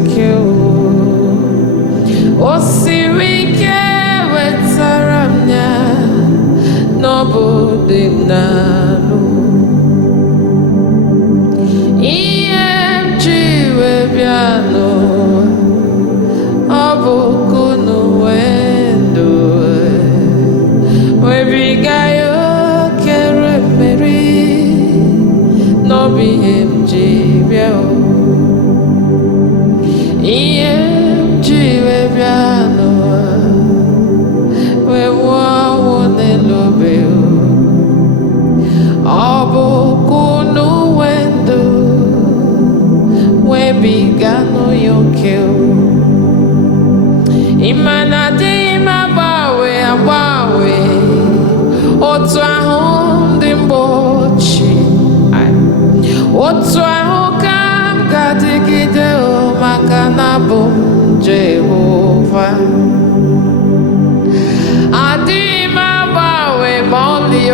ike o siri ike wetara m ya n'obodo m na-alụ ihe m ji wee bịa n'ụwa ọ bụ unu wee ndụ webiga ya okere mmeri n'obi ihe m ji bịa ihe m ji wee bịa n'ụwa wee nwụọ ọnwụ n'elu obe ọ bụ unu wee ndụ webiga ya oke ịmana adịghị m agbanwe otu ahụ ndị mgbe ochie otu ahụ ka m ga-adịgide maka na abụ m Jehova adịghị m agbanwe ma ọlị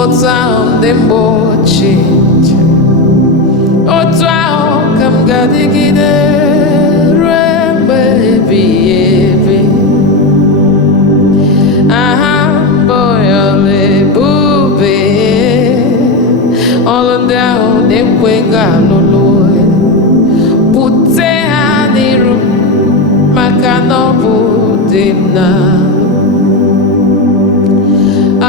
otu ahụ ndị mgbe ochie otu ahụ ka m ga-adịgide ebighị ebi aha mbụ ya ọla ebube ọlụ ndị ahụ na-ekweghị alụlụ bute ha n'iru maka na ọ bụ dị m na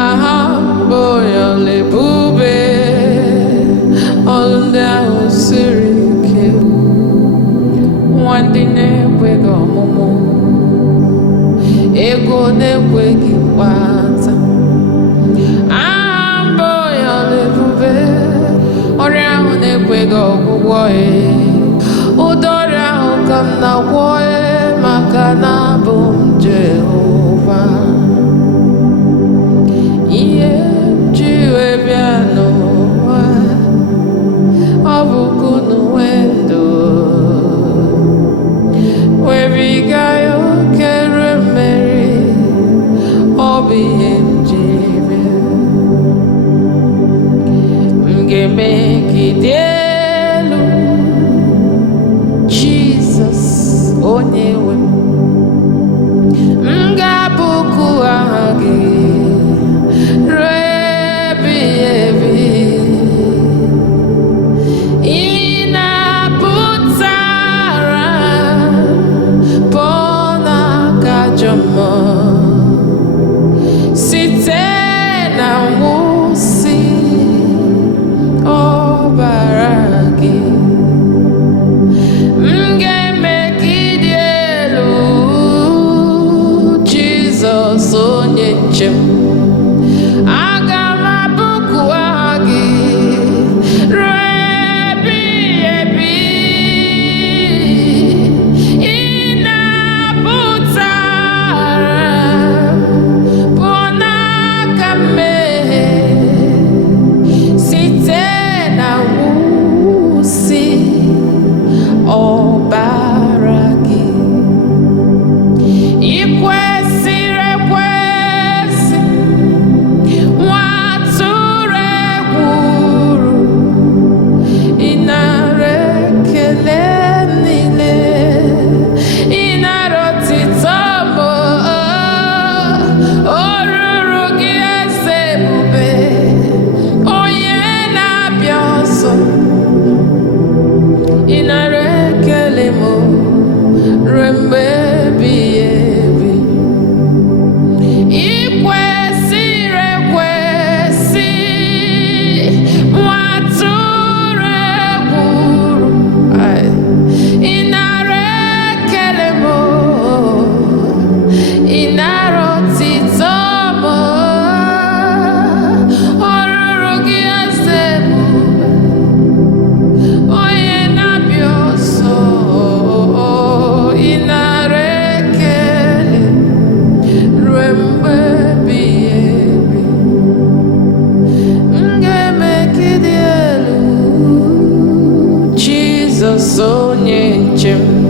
aha mbụ ya ọla ebube ọlụ ndị ahụ siri ike ndị na-ekweghị ọmụmụ ego na-ekweghị mkpata aha mbụ ya ọla ebube ọrịa ahụ na-ekweghị ọgwụgwọ ụdị ọrịa ahụ ka m na-agwọ maka na abụ m Jehova ihe ji wee bịa n'ụwa ọ bụ unu wee ndụ webiga ya okere mmeri ọ bụ ihe m ji bịa m ga-emegide elu Jizọs onye nwe m ga-abụku aha gị ruo ebighị ebi site na nwụsị ọbara gị m ga-emegide elu Jizọs onye nche m aga m abụku aha gị ruo ebighị ebi ọbara gị ikwesịrị ekwesị nwa atụrụ egwuru ịnara ekele niile ịnara otito mbụ o ruru gị eze ebube onye na-abịa ọzọ ịnara ekele m ruo mgbe ebighị ebi ikwesịrị ekwesị nwa atụrụ egwuru ịnara ekele m ịnara otito m o ruru gị eze ebube onye na-abịa ọzọ ịnara ekele ruo mgbe ebighị ebi m ga-emegide elu Jizọs onye nche m